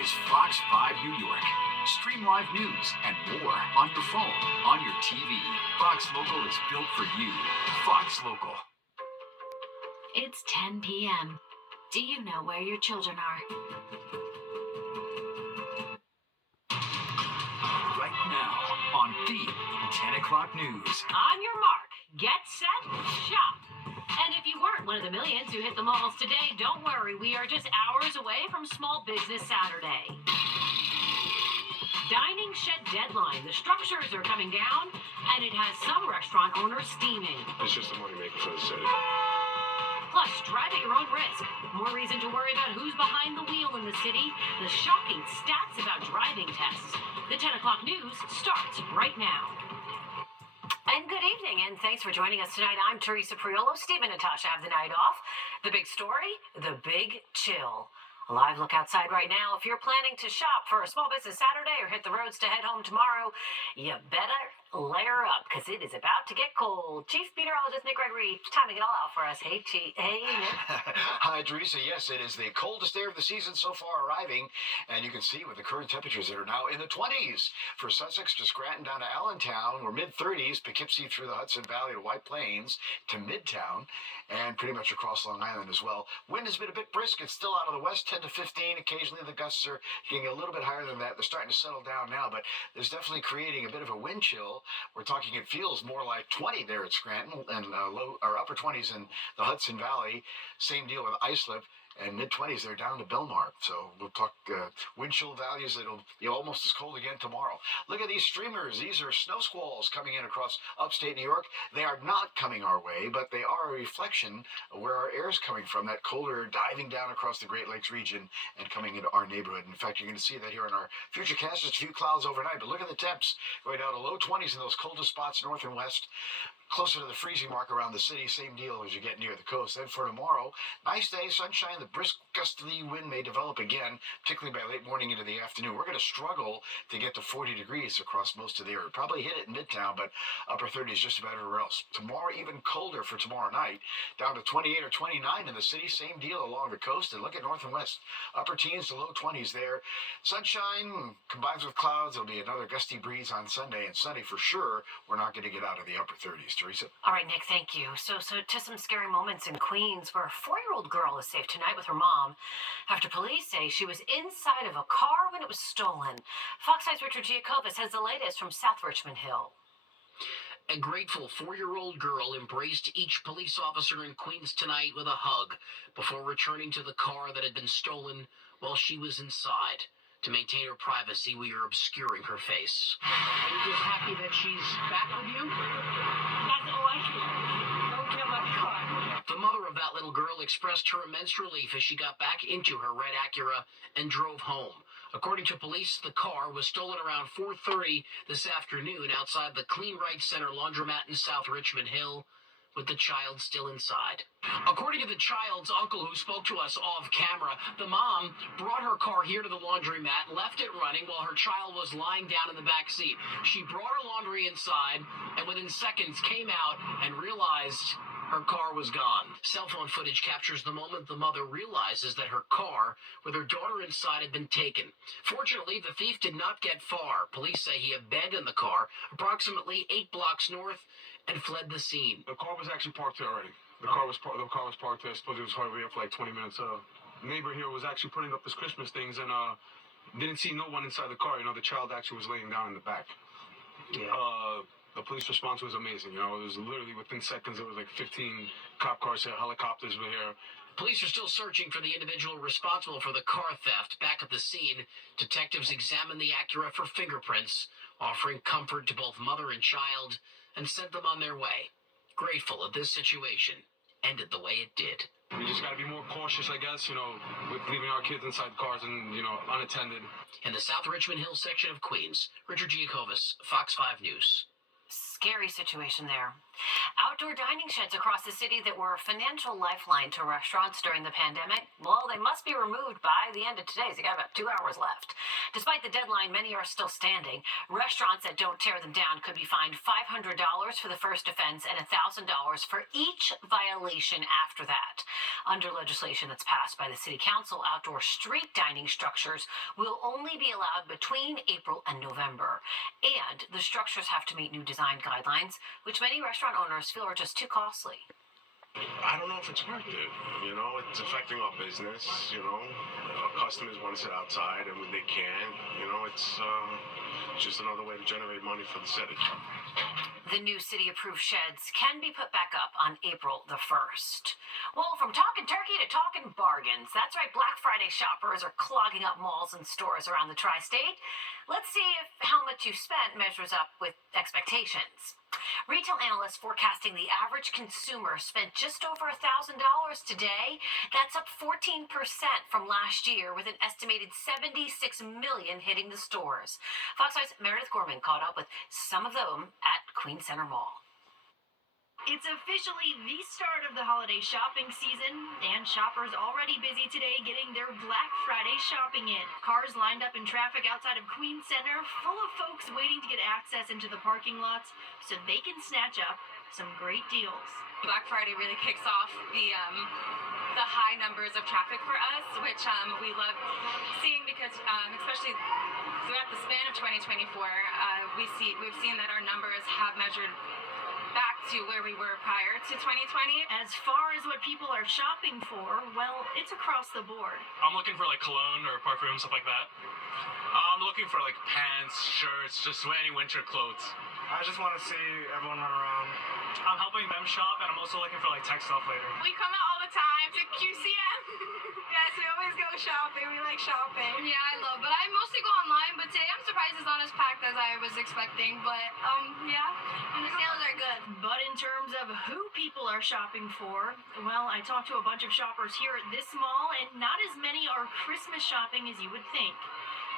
is Fox 5 New York. Stream live news and more on your phone, on your TV. Fox Local is built for you. Fox Local. It's 10 p.m. Do you know where your children are? Right now on the 10 o'clock news. On your mark, get set, shop. And if you weren't one of the millions who hit the malls today, don't worry, we are just hours away from Small Business Saturday. Dining shed deadline. The structures are coming down, and it has some restaurant owners steaming. It's just a moneymaker for the city. Plus, drive at your own risk. More reason to worry about who's behind the wheel in the city. The shocking stats about driving tests. The 10 o'clock news starts right now. And good evening, and thanks for joining us tonight. I'm Teresa Priolo. Steve and Natasha have the night off. The big story, the big chill. A live look outside right now. If you're planning to shop for a Small Business Saturday or hit the roads to head home tomorrow, you better layer up, because it is about to get cold. Chief Meteorologist Nick Gregory, timing it all out for us. Hey, Chief. Hey, Nick. Hi, Teresa. Yes, it is the coldest day of the season so far arriving, and you can see with the current temperatures that are now in the 20s for Sussex to Scranton down to Allentown, or mid-30s, Poughkeepsie through the Hudson Valley to White Plains to Midtown, and pretty much across Long Island as well. Wind has been a bit brisk. It's still out of the west, 10 to 15. Occasionally the gusts are getting a little bit higher than that. They're starting to settle down now, but there's definitely creating a bit of a wind chill. We're talking, it feels more like 20 there at Scranton and low or upper 20s in the Hudson Valley. Same deal with Islip. And mid-20s, they're down to Belmar. So we'll talk wind chill values. It'll be almost as cold again tomorrow. Look at these streamers. These are snow squalls coming in across upstate New York. They are not coming our way, but they are a reflection of where our air is coming from. That colder diving down across the Great Lakes region and coming into our neighborhood. In fact, you're going to see that here in our future cast. Just a few clouds overnight, but look at the temps going down to low 20s in those coldest spots north and west. Closer to the freezing mark around the city, same deal as you get near the coast. Then for tomorrow, nice day, sunshine, the brisk gusty wind may develop again, particularly by late morning into the afternoon. We're going to struggle to get to 40 degrees across most of the area. Probably hit it in Midtown, but upper 30s just about everywhere else. Tomorrow, even colder for tomorrow night, down to 28 or 29 in the city. Same deal along the coast. And look at north and west, upper teens to low 20s there. Sunshine combines with clouds. It'll be another gusty breeze on Sunday, and Sunday for sure, we're not going to get out of the upper 30s. Teresa? All right, Nick, thank you. So to some scary moments in Queens, where a 4-year-old girl is safe tonight with her mom after police say she was inside of a car when it was stolen. Fox 5's Richard Giacobas has the latest from South Richmond Hill. A grateful 4-year-old girl embraced each police officer in Queens tonight with a hug before returning to the car that had been stolen while she was inside. To maintain her privacy, we are obscuring her face. Are you just happy that she's back with you? That's all I can. Don't kill my car. The mother of that little girl expressed her immense relief as she got back into her red Acura and drove home. According to police, the car was stolen around 4:30 this afternoon outside the Clean Rights Center laundromat in South Richmond Hill, with the child still inside. According to the child's uncle who spoke to us off camera, the mom brought her car here to the laundromat, left it running while her child was lying down in the back seat. She brought her laundry inside and within seconds came out and realized her car was gone. Cell phone footage captures the moment the mother realizes that her car with her daughter inside had been taken. Fortunately, the thief did not get far. Police say he abandoned the car approximately 8 blocks north and fled the scene. The car was actually parked here already. The car was parked there. I suppose it was hardly here for like 20 minutes. Neighbor here was actually putting up his Christmas things and didn't see no one inside the car. You know, the child actually was laying down in the back. Yeah. The police response was amazing. You know, it was literally within seconds. It was like 15 cop cars here, helicopters were here. Police are still searching for the individual responsible for the car theft. Back at the scene, detectives examined the Acura for fingerprints, offering comfort to both mother and child, and sent them on their way. Grateful that this situation ended the way it did. We just got to be more cautious, I guess, you know, with leaving our kids inside cars and, you know, unattended. In the South Richmond Hill section of Queens, Richard Giacobas, Fox 5 News. Scary situation there. Outdoor dining sheds across the city that were a financial lifeline to restaurants during the pandemic, well, they must be removed by the end of today. So you got about 2 hours left. Despite the deadline, many are still standing. Restaurants that don't tear them down could be fined $500 for the first offense and $1,000 for each violation after that. Under legislation that's passed by the City Council, outdoor street dining structures will only be allowed between April and November. And the structures have to meet new design guidelines, which many restaurant owners feel are just too costly. I don't know if it's worth it. You know, it's affecting our business. You know, our customers want to sit outside and when they can't, you know, it's just another way to generate money for the city. The new city-approved sheds can be put back up on April the 1st. Well, from talking turkey to talking bargains, that's right, Black Friday shoppers are clogging up malls and stores around the tri-state. Let's see if how much you spent measures up with expectations. Retail analysts forecasting the average consumer spent just over $1,000 today. That's up 14% from last year, with an estimated $76 million hitting the stores. Fox 5's Meredith Gorman caught up with some of them at Queen Center Mall. It's officially the start of the holiday shopping season, and shoppers already busy today getting their Black Friday shopping in. Cars lined up in traffic outside of Queen Center, full of folks waiting to get access into the parking lots so they can snatch up some great deals. Black Friday really kicks off the high numbers of traffic for us, which we love seeing because especially throughout the span of 2024, we've seen that our numbers have measured back to where we were prior to 2020. As far as what people are shopping for, well, it's across the board. I'm looking for like cologne or perfume, stuff like that. I'm looking for like pants, shirts, just any winter clothes. I just want to see everyone run around. I'm helping them shop, and I'm also looking for like tech stuff later. We come out all the time to QCM. Yes, we always go shopping. We like shopping. Yeah, I love, but I mostly go online, but today I'm surprised it's not as packed as I was expecting, but yeah, and the sales are good. But in terms of who people are shopping for, well, I talked to a bunch of shoppers here at this mall, and not as many are Christmas shopping as you would think.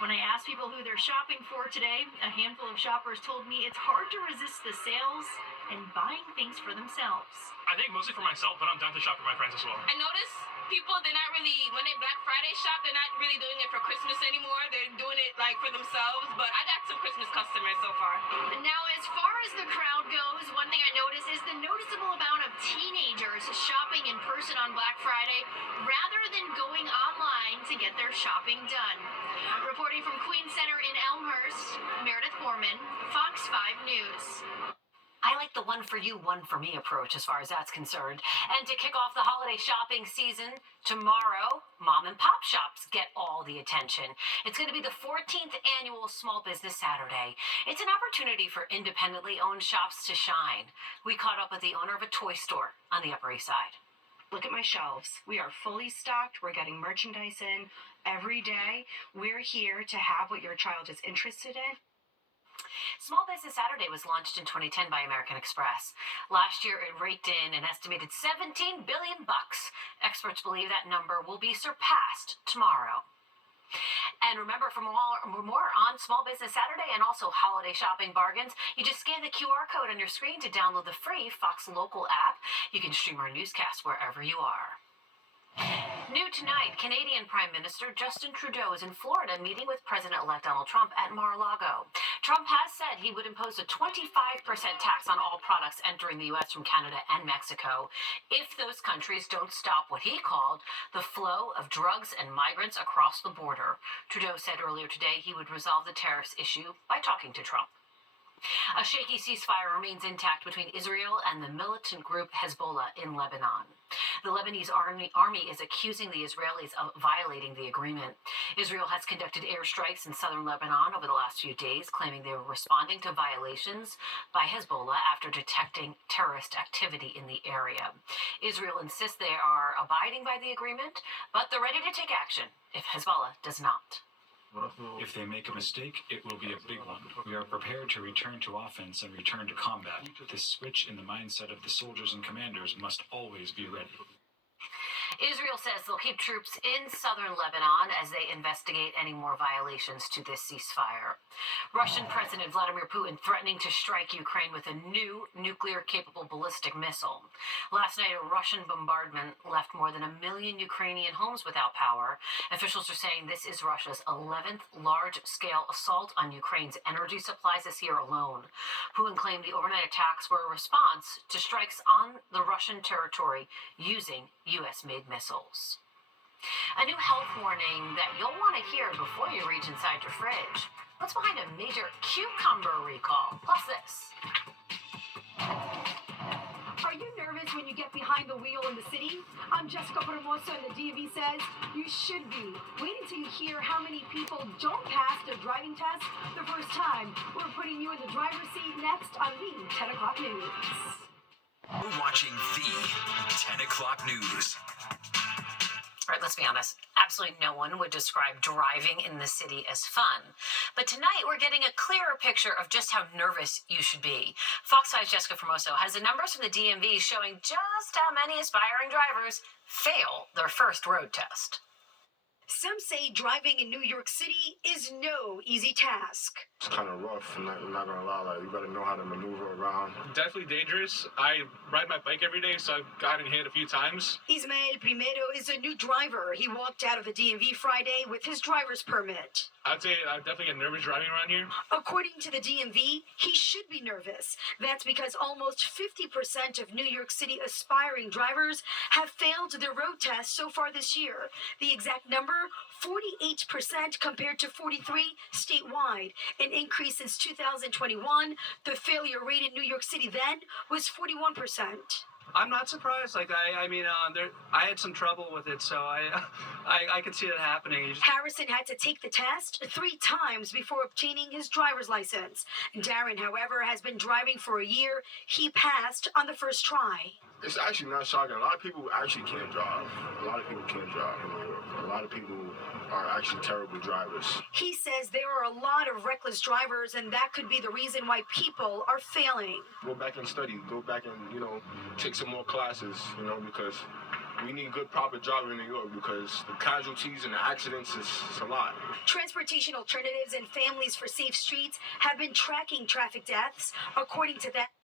When I asked people who they're shopping for today, a handful of shoppers told me it's hard to resist the sales and buying things for themselves. I think mostly for myself, but I'm down to shop for my friends as well. I notice people, they're not really, when they Black Friday shop, they're not really doing it for Christmas anymore. They're doing it like for themselves, but I got some Christmas customers so far. Now, as far as the crowd goes, one thing I noticed is the noticeable amount of teenagers shopping in person on Black Friday rather than going online to get their shopping done. Reporting from Queen Center in Elmhurst, Meredith Gorman, Fox 5 News. I like the one for you, one for me approach as far as that's concerned. And to kick off the holiday shopping season, tomorrow, mom and pop shops get all the attention. It's going to be the 14th annual Small Business Saturday. It's an opportunity for independently owned shops to shine. We caught up with the owner of a toy store on the Upper East Side. Look at my shelves. We are fully stocked. We're getting merchandise in every day. We're here to have what your child is interested in. Small Business Saturday was launched in 2010 by American Express. Last year, it raked in an estimated $17 billion. Experts believe that number will be surpassed tomorrow. And remember, for more on Small Business Saturday and also holiday shopping bargains, you just scan the QR code on your screen to download the free Fox Local app. You can stream our newscasts wherever you are. New tonight, Canadian Prime Minister Justin Trudeau is in Florida meeting with President-elect Donald Trump at Mar-a-Lago. Trump has said he would impose a 25% tax on all products entering the U.S. from Canada and Mexico if those countries don't stop what he called the flow of drugs and migrants across the border. Trudeau said earlier today he would resolve the tariffs issue by talking to Trump. A shaky ceasefire remains intact between Israel and the militant group Hezbollah in Lebanon. The Lebanese army is accusing the Israelis of violating the agreement. Israel has conducted airstrikes in southern Lebanon over the last few days, claiming they were responding to violations by Hezbollah after detecting terrorist activity in the area. Israel insists they are abiding by the agreement, but they're ready to take action if Hezbollah does not. If they make a mistake, it will be a big one. We are prepared to return to offense and return to combat. This switch in the mindset of the soldiers and commanders must always be ready. Israel says they'll keep troops in southern Lebanon as they investigate any more violations to this ceasefire. Russian President Vladimir Putin threatening to strike Ukraine with a new nuclear-capable ballistic missile. Last night, a Russian bombardment left more than 1 million Ukrainian homes without power. Officials are saying this is Russia's 11th large-scale assault on Ukraine's energy supplies this year alone. Putin claimed the overnight attacks were a response to strikes on the Russian territory using U.S.-made missiles. A new health warning that you'll want to hear before you reach inside your fridge. What's behind a major cucumber recall? Plus this. Are you nervous when you get behind the wheel in the city? I'm Jessica Formosa, and the DMV says you should be. Wait until you hear how many people don't pass their driving test the first time. We're putting you in the driver's seat next on the 10 o'clock news. We're watching the 10 o'clock news. All right, let's be honest. Absolutely no one would describe driving in the city as fun. But tonight, we're getting a clearer picture of just how nervous you should be. Fox 5's Jessica Formoso has the numbers from the DMV showing just how many aspiring drivers fail their first road test. Some say driving in New York City is no easy task. It's kind of rough, I'm not gonna lie. Like, you gotta know how to maneuver around. Definitely dangerous. I ride my bike every day, so I've gotten hit a few times. Ismael Primero is a new driver. He walked out of the DMV Friday with his driver's permit. I'd say I definitely get nervous driving around here. According to the DMV, he should be nervous. That's because almost 50% of New York City aspiring drivers have failed their road test so far this year. The exact number, 48% compared to 43% statewide, an increase since 2021. The failure rate in New York City then was 41%. I'm not surprised. Like I had some trouble with it, so I could see it happening. Harrison had to take the test 3 times before obtaining his driver's license. Darren, however, has been driving for a year. He passed on the first try. It's actually not shocking. A lot of people actually can't drive. A lot of people can't drive in New York. A lot of people are actually terrible drivers. He says there are a lot of reckless drivers, and that could be the reason why people are failing. Go back and study. Go back and, take some more classes, because we need good, proper driving in New York because the casualties and the accidents is a lot. Transportation Alternatives and Families for Safe Streets have been tracking traffic deaths. According to them,